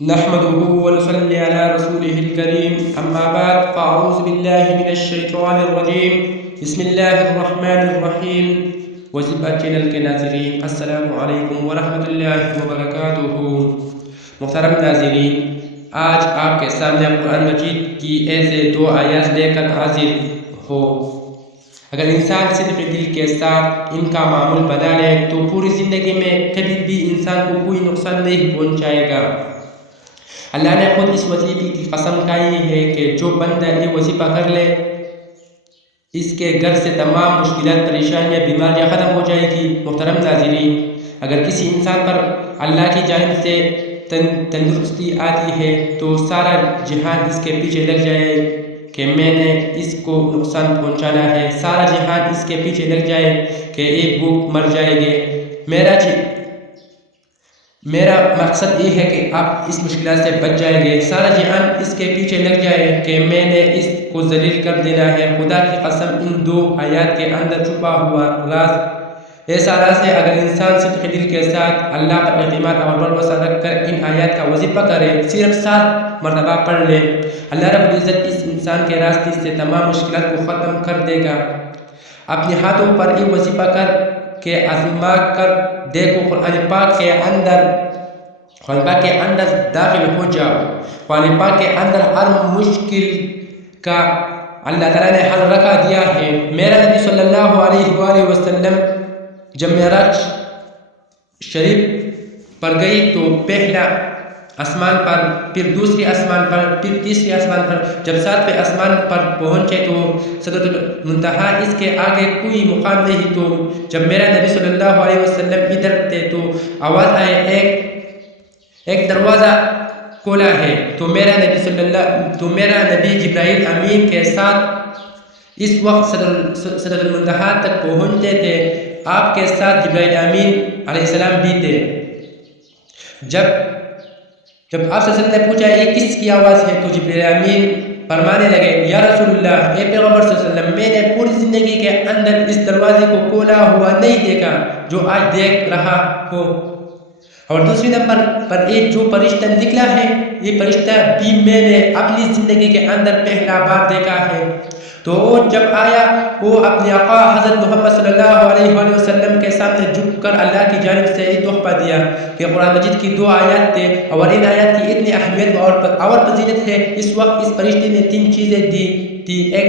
نحمده ونصلي على رسوله الكريم أما بعد فأعوذ بالله من الشيطان الرجيم بسم الله الرحمن الرحيم وزبا چینل کے ناظرین السلام علیکم ورحمۃ اللہ وبرکاتہ۔ محترم ناظرین، آج آپ کے سامنے قرآن مجید کی ایسے دو آیات لے کر حاضر ہو۔ اگر انسان صدق دل کے ساتھ ان کا معمول بنا لے تو پوری زندگی میں کبھی بھی انسان کو کوئی نقصان نہیں پہنچائے گا۔ اللہ نے خود اس وظیفے کی قسم کھائی ہے کہ جو بندہ یہ وظیفہ کر لے اس کے گھر سے تمام مشکلات، پریشانیاں، بیماریاں ختم ہو جائے گی۔ محترم ناظرین، اگر کسی انسان پر اللہ کی جانب سے تندرستی آتی ہے تو سارا جہان اس کے پیچھے لگ جائے کہ میں نے اس کو نقصان پہنچانا ہے، سارا جہان اس کے پیچھے لگ جائے کہ ایک بھوک مر جائے گے۔ میرا مقصد یہ ہے کہ آپ اس مشکلات سے بچ جائیں گے، سارا جہان اس کے پیچھے لگ جائے کہ میں نے اس کو ذلیل کر دینا ہے۔ خدا کی قسم، ان دو آیات کے اندر چھپا ہوا راز ایسا راز ہے۔ اگر انسان صدق دل کے ساتھ اللہ پر اعتماد اور بھروسہ رکھ کر ان آیات کا وظیفہ کرے، صرف 7 مرتبہ پڑھ لے، اللہ رب العزت اس انسان کے راستے سے تمام مشکلات کو ختم کر دے گا۔ اپنے ہاتھوں پر یہ وظیفہ کر کے آزما کر دیکھو، قرآن پاک کے اندر داخل ہو جاؤ۔ قرآن پاک کے اندر ہر مشکل کا اللہ تعالیٰ نے حل رکھا دیا ہے۔ میرا نبی صلی اللہ علیہ وآلہ وسلم جب معراج شریف پر گئی تو پہلا آسمان پر، پھر دوسری آسمان پر، پھر تیسری آسمان پر، جب 7ویں آسمان پر پہنچے تو سدرۃ المنتہا، اس کے آگے کوئی مقام نہیں۔ تو جب میرا نبی صلی اللہ علیہ وسلم ادھر تھے تو آواز آئے ایک دروازہ کھولا ہے۔ تو میرا نبی جبرائیل امین کے ساتھ اس وقت سدرۃ المنتہا تک پہنچتے تھے، آپ کے ساتھ جبرائیل امین علیہ السلام بھی تھے۔ جب آپ صلی اللہ علیہ وسلم نے پوچھا یہ کس کی آواز ہے تو جبرائیل امین فرمانے لگے، یا رسول اللہ، اے پیغمبر صلی اللہ علیہ وسلم، میں نے پوری زندگی کے اندر اس دروازے کو کھولا ہوا نہیں دیکھا جو آج دیکھ رہا ہو۔ اور دوسری نمبر پر ایک جو فرشتہ نکلا ہے، یہ فرشتہ بھی میں نے اپنی زندگی کے اندر پہلا بار دیکھا ہے۔ تو جب آیا وہ اپنے آقا حضرت محمد صلی اللہ علیہ وآلہ وسلم کے سامنے جھک کر اللہ کی جانب سے یہ تحفہ دیا کہ قرآن مجید کی 2 آیات تھے اور ان آیات کی اتنی اہمیت اور فضیلت ہے۔ اس وقت اس فرشتے نے 3 چیزیں دی تھی، ایک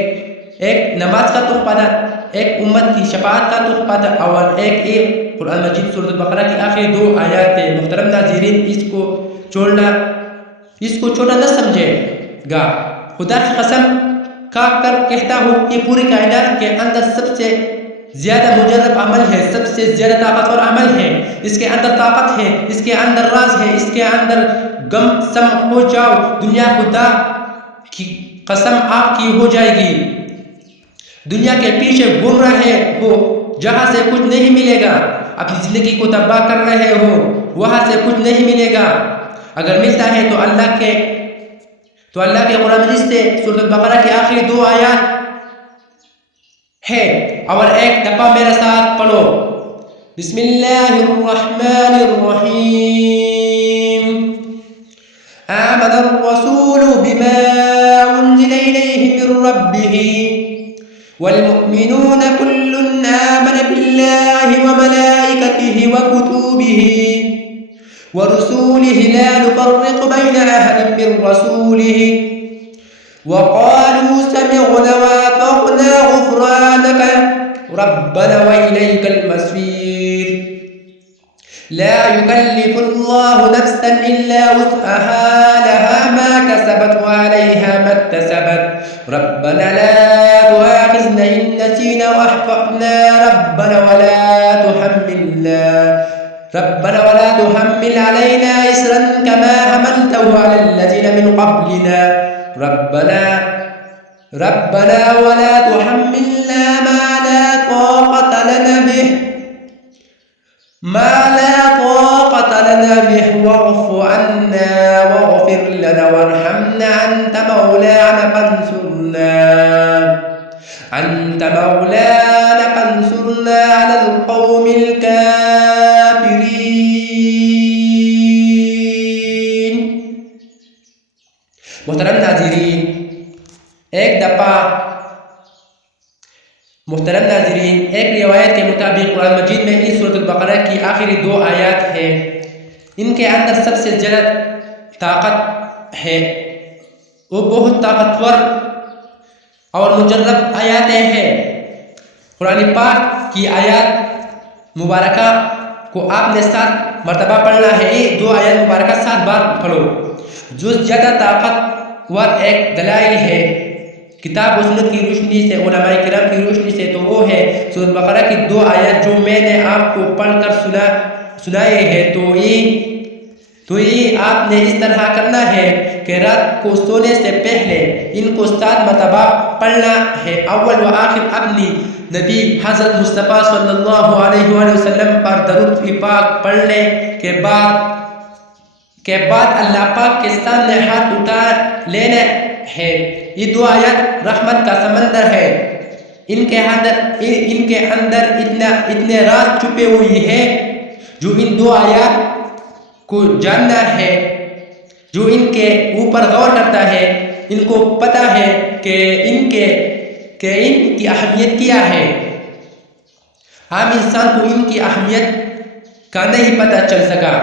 نماز کا تحفہ تھا، ایک امت کی شفاعت کا تحفہ تھا اور ایک قرآن مجید سورۃ البقرہ کی آخری 2 آیات تھے۔ محترم ناظرین، اس کو چھوٹا نہ سمجھے گا۔ خدا کی قسم کھا کر کہتا ہوں، یہ پوری کائنات کے اندر سب سے زیادہ مجرب عمل ہے، سب سے زیادہ طاقتور عمل ہے۔ اس کے اندر طاقت ہے، اس کے اندر راز ہے، اس کے اندر گم سم ہو جاؤ، دنیا خدا کی قسم آپ کی ہو جائے گی۔ دنیا کے پیچھے گھوم رہے ہو جہاں سے کچھ نہیں ملے گا، اپنی زندگی کو تباہ کر رہے ہو وہاں سے کچھ نہیں ملے گا، اگر ملتا ہے تو اللہ کے قرآن مجید سے سورۃ البقرہ کی آخری 2 آیات ہے۔ اور ایک دفعہ میرے ساتھ پڑھو، بسم اللہ الرحمن الرحیم، آمن الرسول بما انزل الیہ من ربہ والمؤمنون كل آمن بالله وملائكته وكتبه ورسوله لا نفرق بين أحد من رسوله وقالوا سمعنا وأطعنا غفرانك ربنا وإليك المصير لا يكلف الله نفسا إلا وسعها لها ما كسبت وعليها ما اكتسبت ربنا لا تؤاخذنا إن نسينا وأخطأنا ربنا ولا تحمل علينا إصرا كما حملته على الذين من قبلنا ربنا ولا تحملنا ما لا طاقة لنا به واعف عنا واغفر لنا وارحمنا أنت مولانا فانصرنا على القوم الكافرين۔ محترم ناظرین، ایک روایت کے مطابق قرآن مجید میں اس سورۃ البقرہ کی آخری 2 آیات ہیں، ان کے اندر سب سے زیادہ طاقت ہے، وہ بہت طاقتور اور مجرب آیاتیں ہیں۔ قرآن پاک کی آیات مبارکہ کو آپ نے 7 مرتبہ پڑھنا ہے۔ یہ 2 آیات مبارکہ 7 بار پڑھو۔ جو زیادہ طاقتور ایک دلائل ہے کتاب و سنت کی روشنی سے، علماء کرام کی روشنی سے، تو وہ ہے سورۃ البقرہ کی 2 آیات جو میں نے آپ کو پڑھ کر سنائے ہیں۔ تو یہ آپ نے اس طرح کرنا ہے کہ رات کو سونے سے پہلے ان کو 7 مرتبہ پڑھنا ہے۔ اول و آخر اپنی نبی حضرت مصطفیٰ صلی اللہ علیہ وآلہ وسلم پر درود پاک پڑھنے کے بعد اللہ پاک کے سامنے ہاتھ اٹھا لینا ہے۔ یہ 2 آیات رحمت کا سمندر ہے، ان کے اندر اتنے راز چھپے ہوئی ہیں۔ جو ان 2 آیات کو جاننا ہے، جو ان کے اوپر غور کرتا ہے، ان کو پتہ ہے کہ ان کی اہمیت کیا ہے۔ عام انسان کو ان کی اہمیت کا نہیں پتہ چل سکا۔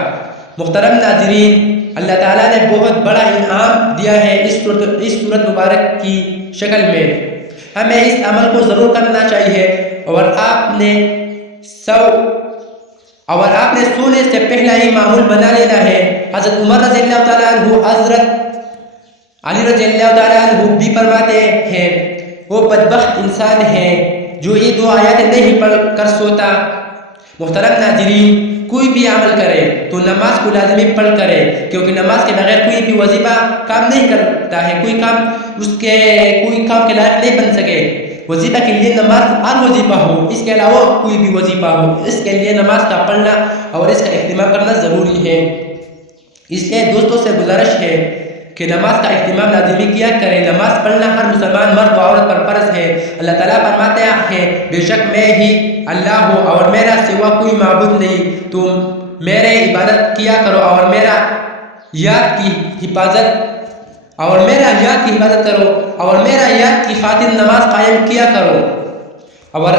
محترم ناظرین، اللہ تعالیٰ نے بہت بڑا انعام دیا ہے اس سورۃ مبارک کی شکل میں۔ ہمیں اس عمل کو ضرور کرنا چاہیے، اور آپ نے سونے سے پہلا ہی معمول بنا لینا ہے۔ حضرت عمر رضی اللہ تعالیٰ عنہ، حضرت علی رضی اللہ تعالیٰ عنہ بھی فرماتے ہیں، وہ بدبخت انسان ہے جو یہ 2 آیاتیں نہیں پڑھ کر سوتا۔ محترم ناظرین، کوئی بھی عمل کرے تو نماز کو لازمی پڑھ کرے، کیونکہ نماز کے بغیر کوئی بھی وظیفہ کام نہیں کرتا ہے، کوئی کام کے لائق نہیں بن سکے۔ وظیفہ کے لیے نماز ہر وظیفہ ہو، اس کے علاوہ کوئی بھی وظیفہ ہو، اس کے لیے نماز کا پڑھنا اور اس کا اہتمام کرنا ضروری ہے۔ اس لیے دوستوں سے گزارش ہے کہ نماز کا اہتمام لازمی کیا کریں۔ نماز پڑھنا ہر مسلمان مرد و عورت پر فرض ہے۔ اللہ تعالیٰ فرماتے ہیں، بے شک میں ہی اللہ ہوں اور میرا سوا کوئی معبود نہیں، تم میرے عبادت کیا کرو اور میرا یاد کی حفاظت کرو اور میرا یاد کی خاطر نماز قائم کیا کرو، اور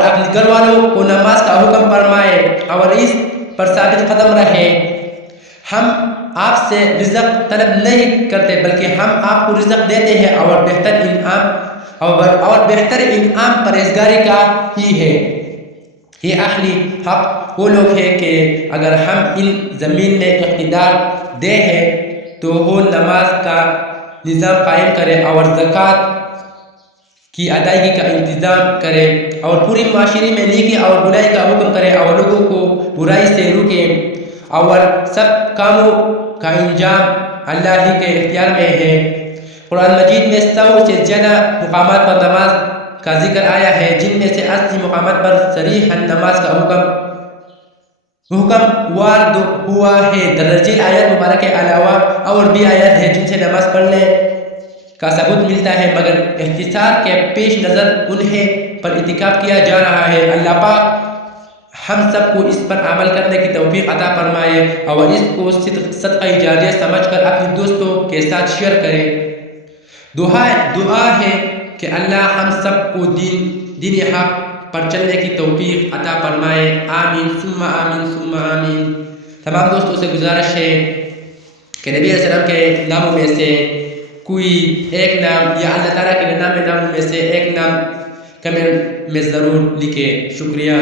اپنے گھر والوں کو نماز کا حکم فرمائے اور اس پر ثابت قدم رہے۔ ہم آپ سے رزق طلب نہیں کرتے، بلکہ ہم آپ کو رزق دیتے ہیں، اور بہتر انعام پرہیزگاری کا ہی ہے۔ یہ اہل حق وہ لوگ ہیں کہ اگر ہم ان زمین میں اقتدار دے ہیں تو وہ نماز کا نظام قائم کرے اور زکوٰۃ کی ادائیگی کا انتظام کرے، اور پوری معاشرے میں نیکی اور برائی کا حکم کرے اور لوگوں کو برائی سے روکے، اور سب کاموں کا انجام اللہ ہی کے اختیار میں ہے۔ قرآن مجید میں 100 سے زیادہ مقامات پر نماز کا ذکر آیا ہے، جن میں سے 80 مقامات پر صریحاً نماز کا حکم وارد ہوا ہے۔ درجیل آیات مبارک کے علاوہ اور بھی آیات ہیں جن سے نماز پڑھنے کا ثبوت ملتا ہے، مگر اختصار کے پیش نظر انہیں پر اتکاب کیا جا رہا ہے۔ اللہ پاک ہم سب کو اس پر عمل کرنے کی توفیق عطا فرمائے اور اس کو صدقہ جاریہ سمجھ کر اپنے دوستوں کے ساتھ شیئر کرے۔ دعا ہے کہ اللہ ہم سب کو دین حق پر چلنے کی توفیق عطا فرمائے۔ آمین ثم آمین ثم آمین۔ تمام دوستوں سے گزارش ہے کہ نبی علیہ السلام کے ناموں میں سے کوئی ایک نام یا اللہ تعالیٰ کے ناموں میں سے ایک نام کمنٹ میں ضرور لکھے۔ شکریہ۔